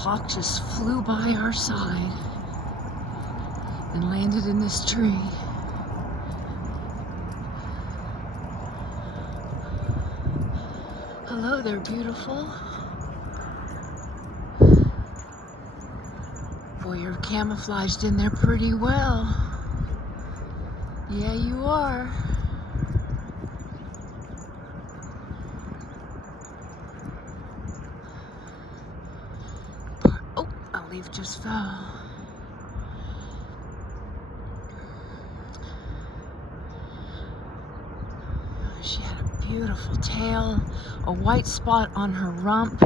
hawk just flew by our side and landed in this tree. Hello there, beautiful. Boy, you're camouflaged in there pretty well. Yeah, you are. Oh, a leaf just fell. She had a beautiful tail, a white spot on her rump.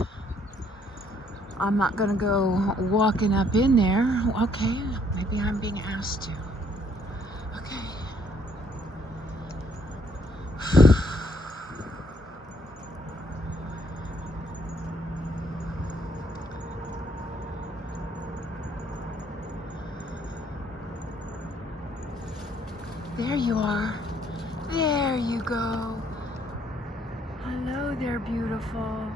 I'm not gonna go walking up in there. Okay, maybe I'm being asked to. Okay. There you are. There you go. Hello there, beautiful.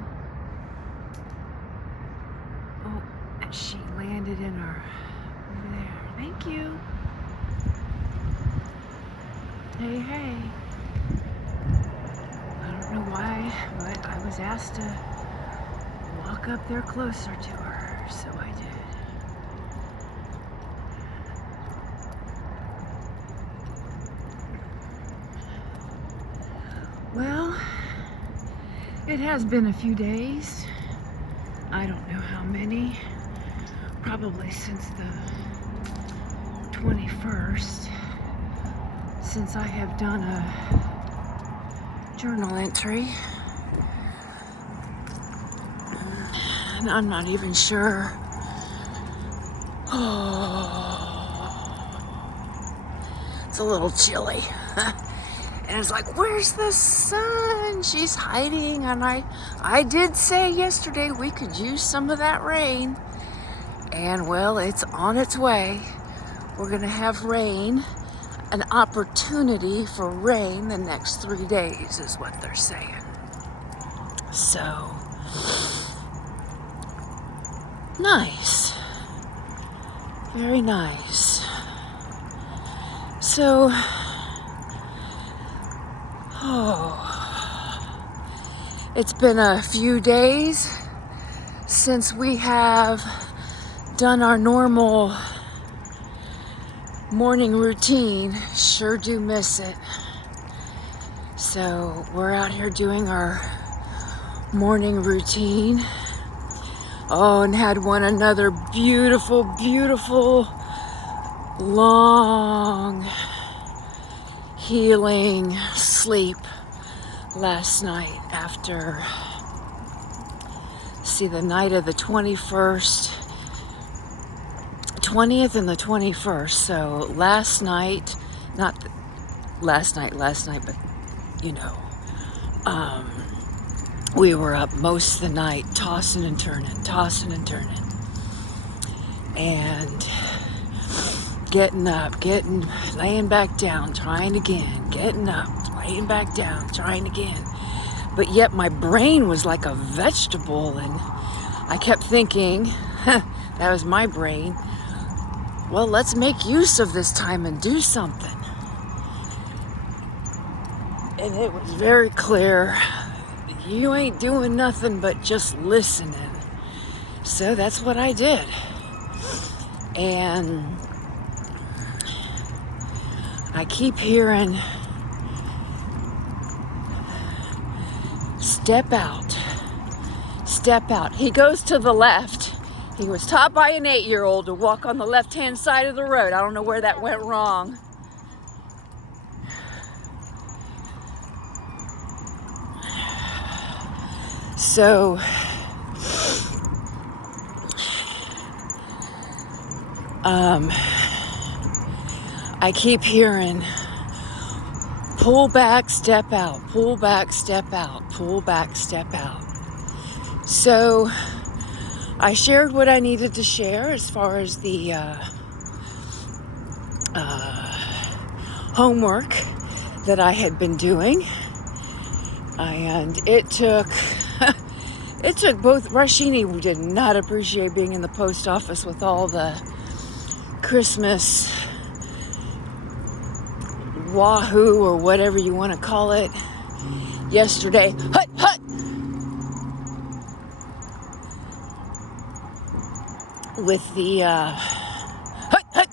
Oh, and she landed in her over there. Thank you. Hey, hey. I don't know why, but I was asked to walk up there closer to her, so I did. Well, it has been a few days. I don't know how many. Probably since the 21st. Since I have done a journal entry. And I'm not even sure. Oh, it's a little chilly. And it's like, where's the sun? She's hiding. And I did say yesterday we could use some of that rain. And well, it's on its way. We're gonna have rain, an opportunity for rain the next 3 days is what they're saying. So, nice. Very nice. So, it's been a few days since we have done our normal morning routine. Sure do miss it. So we're out here doing our morning routine. Oh, and had another beautiful, beautiful, long, healing sleep last night after, the night of the 21st, 20th and the 21st. So last night, not last night, but you know, we were up most of the night tossing and turning, and getting up, laying back down, trying again, getting up, laying back down, trying again. But yet my brain was like a vegetable, and I kept thinking, that was my brain, well, let's make use of this time and do something. And it was very clear, you ain't doing nothing but just listening. So that's what I did. And I keep hearing, step out. He goes to the left. He was taught by an 8-year-old to walk on the left-hand side of the road. I don't know where that went wrong. So, I keep hearing, pull back, step out, pull back, step out, pull back, step out. So I shared what I needed to share as far as the homework that I had been doing. And it took It took both. Rashini did not appreciate being in the post office with all the Christmas wahoo or whatever you want to call it yesterday. Hut, hut! With the hut, hut!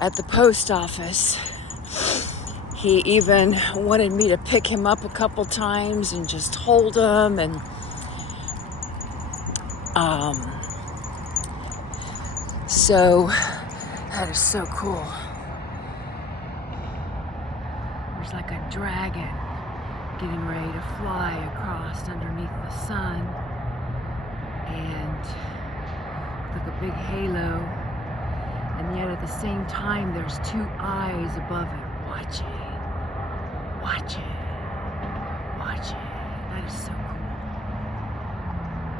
At the post office. He even wanted me to pick him up a couple times and just hold him, and so that is so cool. There's like a dragon getting ready to fly across underneath the sun, and like a big halo, and yet at the same time there's two eyes above it watching. Watch it. Watch it. That is so cool.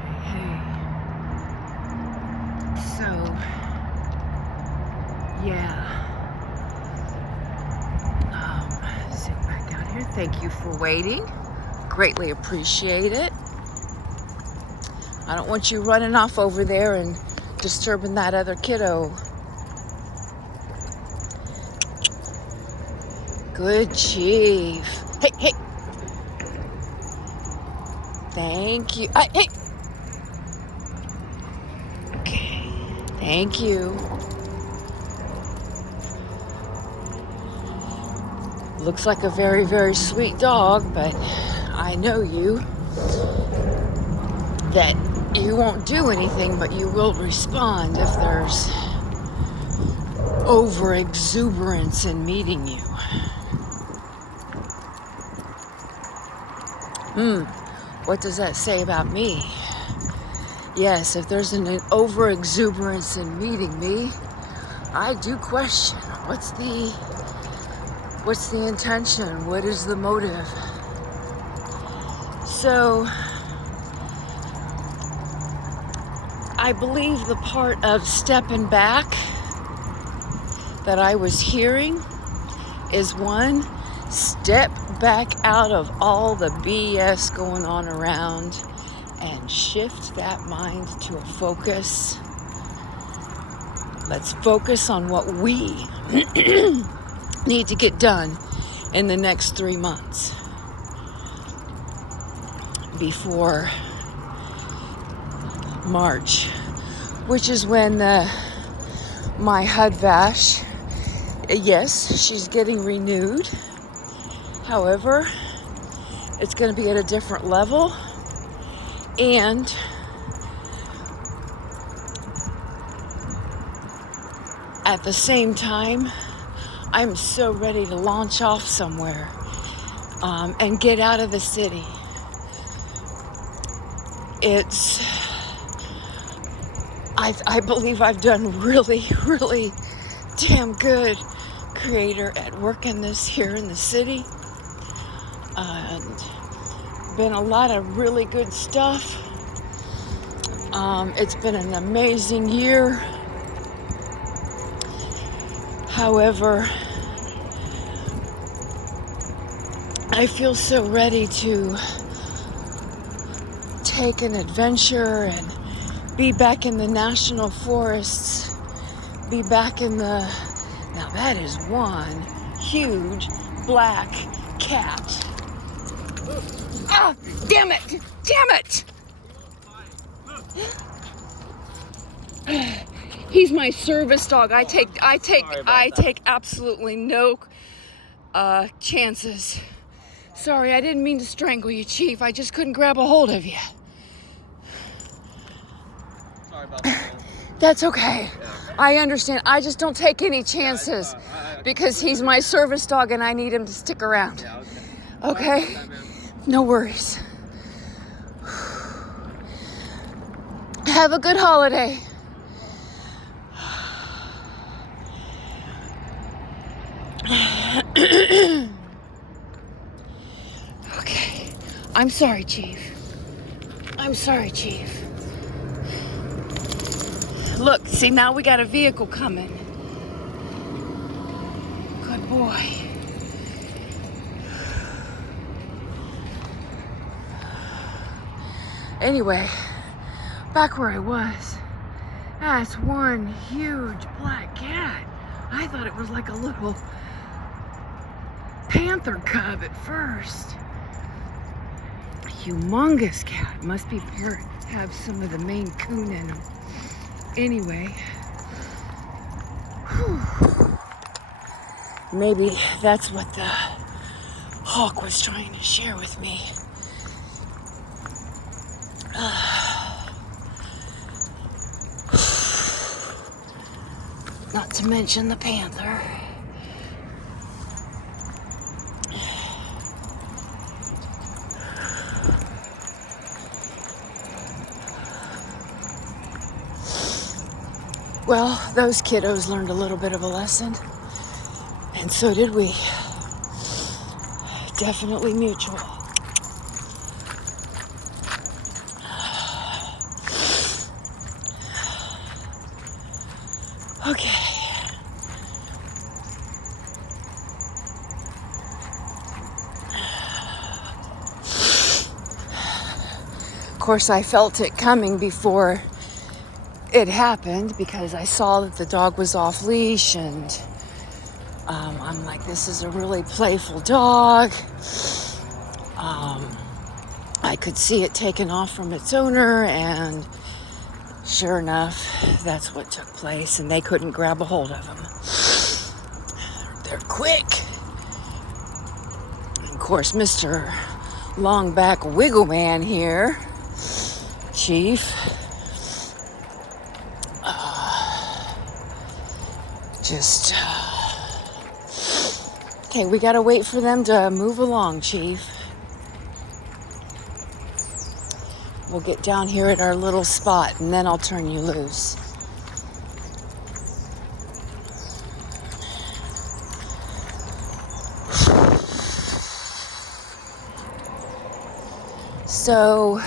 Hey, hey. So, yeah. Sit back out here. Thank you for waiting. Greatly appreciate it. I don't want you running off over there and disturbing that other kiddo. Good, Chief. Hey, hey. Thank you. Hey. Okay. Thank you. Looks like a very, very sweet dog, but I know you. That you won't do anything, but you will respond if there's over exuberance in meeting you. What does that say about me? Yes, if there's an over exuberance in meeting me, I do question what's the intention? What is the motive? So I believe the part of stepping back that I was hearing is one, step back out of all the BS going on around and shift that mind to a focus. Let's focus on what we need to get done in the next 3 months before March, which is when my Hudvash, yes, she's getting renewed. However, it's going to be at a different level, and at the same time, I'm so ready to launch off somewhere and get out of the city. I believe I've done really, really damn good, Creator, at working this here in the city. And been a lot of really good stuff. It's been an amazing year. However, I feel so ready to take an adventure and be back in the national forests, be back in the, now that is one huge black cat. Ah, damn it, He's my service dog. I take absolutely no chances. Sorry, I didn't mean to strangle you, Chief. I just couldn't grab a hold of you. Sorry about that. That's okay. I understand. I just don't take any chances because he's my service dog and I need him to stick around. Okay? No worries. Have a good holiday. Okay. I'm sorry, Chief. Look, see, now we got a vehicle coming. Good boy. Anyway, back where I was. That's one huge black cat. I thought it was like a little panther cub at first. A humongous cat. Must be have some of the Maine Coon in them. Anyway, whew. Maybe that's what the hawk was trying to share with me. Not to mention the panther. Well, those kiddos learned a little bit of a lesson, and so did we. Definitely mutual. Okay. Of course, I felt it coming before it happened because I saw that the dog was off leash, and I'm like, this is a really playful dog. I could see it taken off from its owner, and sure enough, that's what took place, and they couldn't grab a hold of him. They're quick. And of course, Mr. Longback Wiggle Man here, Chief, okay, we gotta wait for them to move along, Chief. We'll get down here at our little spot, and then I'll turn you loose. So,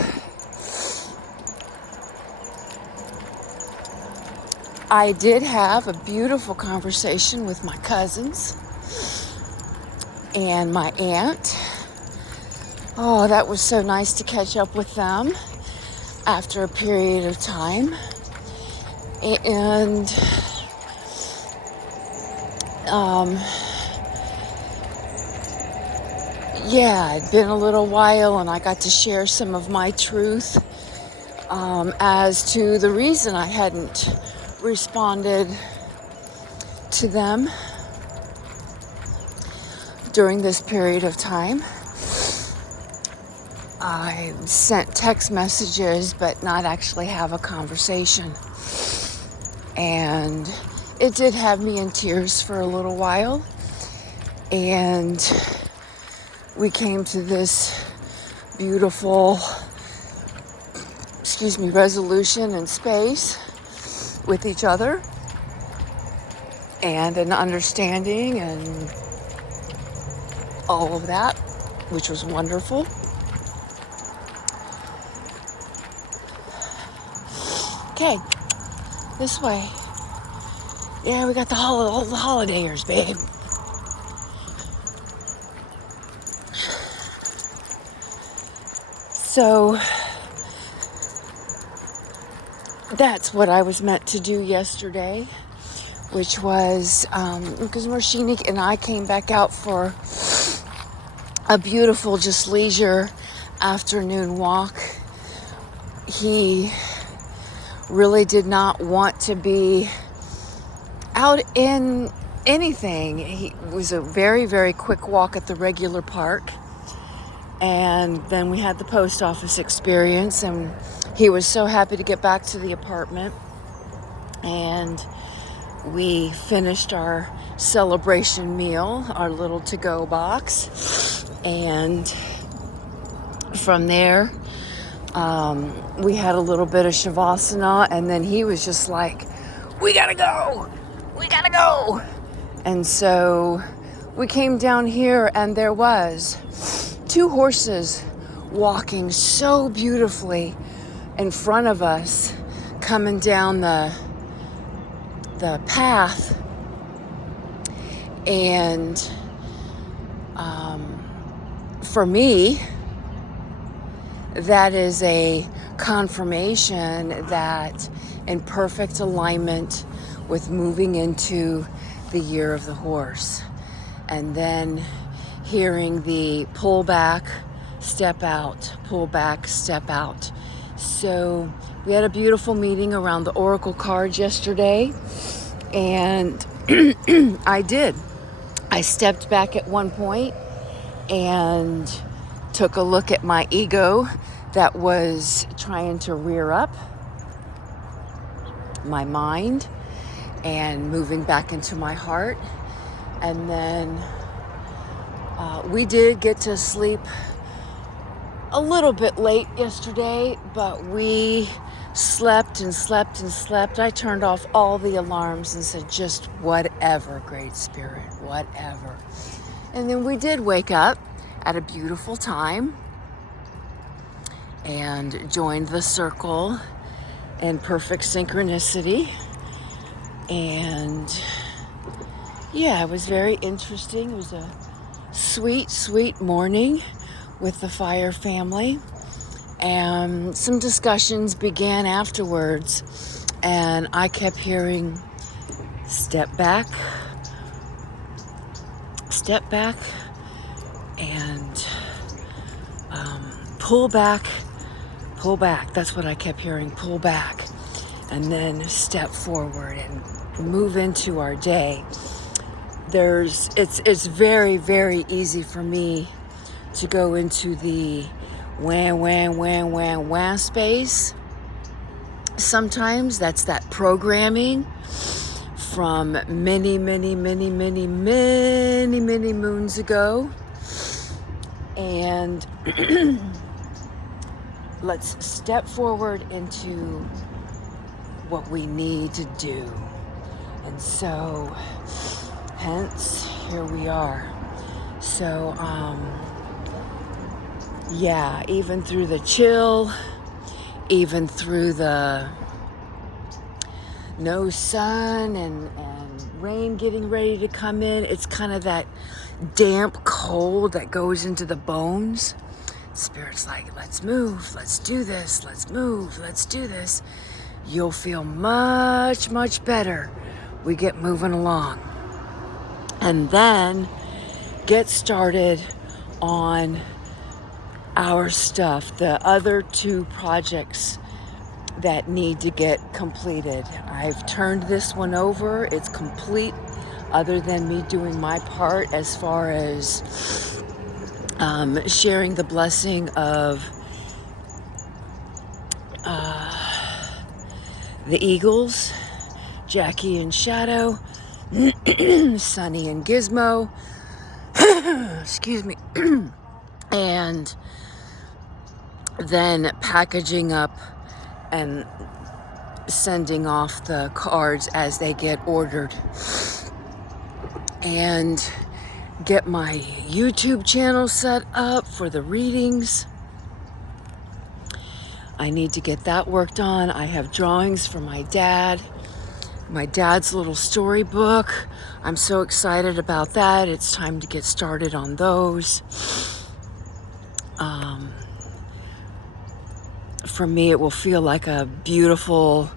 I did have a beautiful conversation with my cousins and my aunt. Oh, that was so nice to catch up with them after a period of time. And yeah, it'd been a little while, and I got to share some of my truth as to the reason I hadn't responded to them during this period of time. I sent text messages, but not actually have a conversation. And it did have me in tears for a little while. And we came to this beautiful, resolution and space with each other, and an understanding and all of that, which was wonderful. Okay, this way. Yeah, we got all the holidayers, babe. So that's what I was meant to do yesterday, which was because Marshini and I came back out for a beautiful, just leisure afternoon walk. He really did not want to be out in anything. It was a very, very quick walk at the regular park. And then we had the post office experience, and he was so happy to get back to the apartment. And we finished our celebration meal, our little to-go box. And from there, we had a little bit of Shavasana, and then he was just like, we gotta go. And so we came down here, and there was 2 horses walking so beautifully in front of us, coming down the path. And for me, that is a confirmation that in perfect alignment with moving into the year of the horse. And then hearing the pull back, step out, pull back, step out. So we had a beautiful meeting around the oracle cards yesterday, and I did. I stepped back at one point and took a look at my ego that was trying to rear up, my mind, and moving back into my heart. And then we did get to sleep a little bit late yesterday, but we slept and slept and slept. I turned off all the alarms and said, just whatever, Great Spirit, whatever. And then we did wake up at a beautiful time and joined the circle in perfect synchronicity. And yeah, it was very interesting. It was a sweet, sweet morning with the fire family. And some discussions began afterwards. And I kept hearing, step back, and pull back. That's what I kept hearing, pull back. And then step forward and move into our day. It's very, very easy for me to go into the wah space. Sometimes that's that programming from many moons ago. And let's step forward into what we need to do. And so, hence, here we are. So, yeah, even through the chill, even through the no sun and rain getting ready to come in, it's kind of that damp cold that goes into the bones. Spirit's like, let's move, let's do this, let's move, let's do this. You'll feel much, much better. We get moving along. And then get started on our stuff, the other 2 projects that need to get completed. I've turned this one over. It's complete, other than me doing my part as far as sharing the blessing of the Eagles, Jackie and Shadow, Sunny and Gizmo, excuse me, and then packaging up and sending off the cards as they get ordered, and get my YouTube channel set up for the readings. I need to get that worked on. I have drawings for my dad's little storybook. I'm so excited about that. It's time to get started on those. For me, it will feel like a beautiful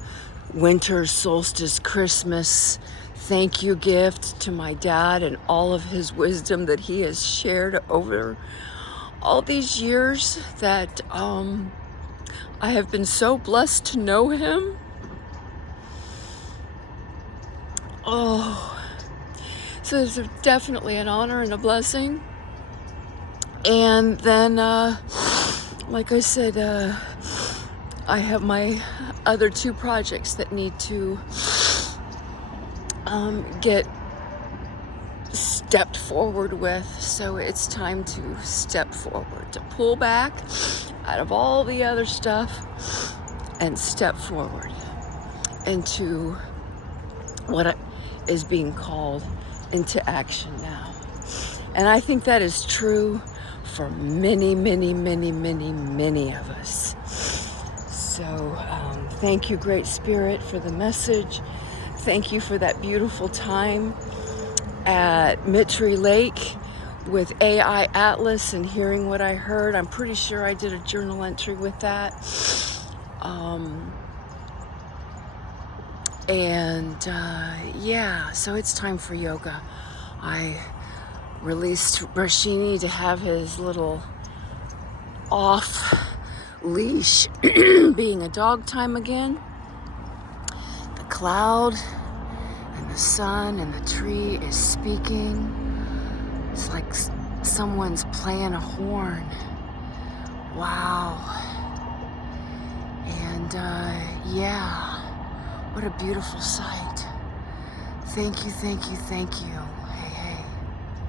winter solstice Christmas thank you gift to my dad and all of his wisdom that he has shared over all these years that I have been so blessed to know him. Oh, so it's definitely an honor and a blessing. And then, like I said, I have my other 2 projects that need to get stepped forward with. So it's time to step forward, to pull back out of all the other stuff and step forward into what is being called into action now. And I think that is true for many of us. So thank you, Great Spirit, for the message. Thank you for that beautiful time at Mitri Lake. with AI Atlas and hearing what I heard. I'm pretty sure I did a journal entry with that. Yeah, so it's time for yoga. I released Rashini to have his little off leash being a dog time again. The cloud and the sun and the tree is speaking. It's like someone's playing a horn. Wow. And yeah, what a beautiful sight. Thank you, thank you, thank you.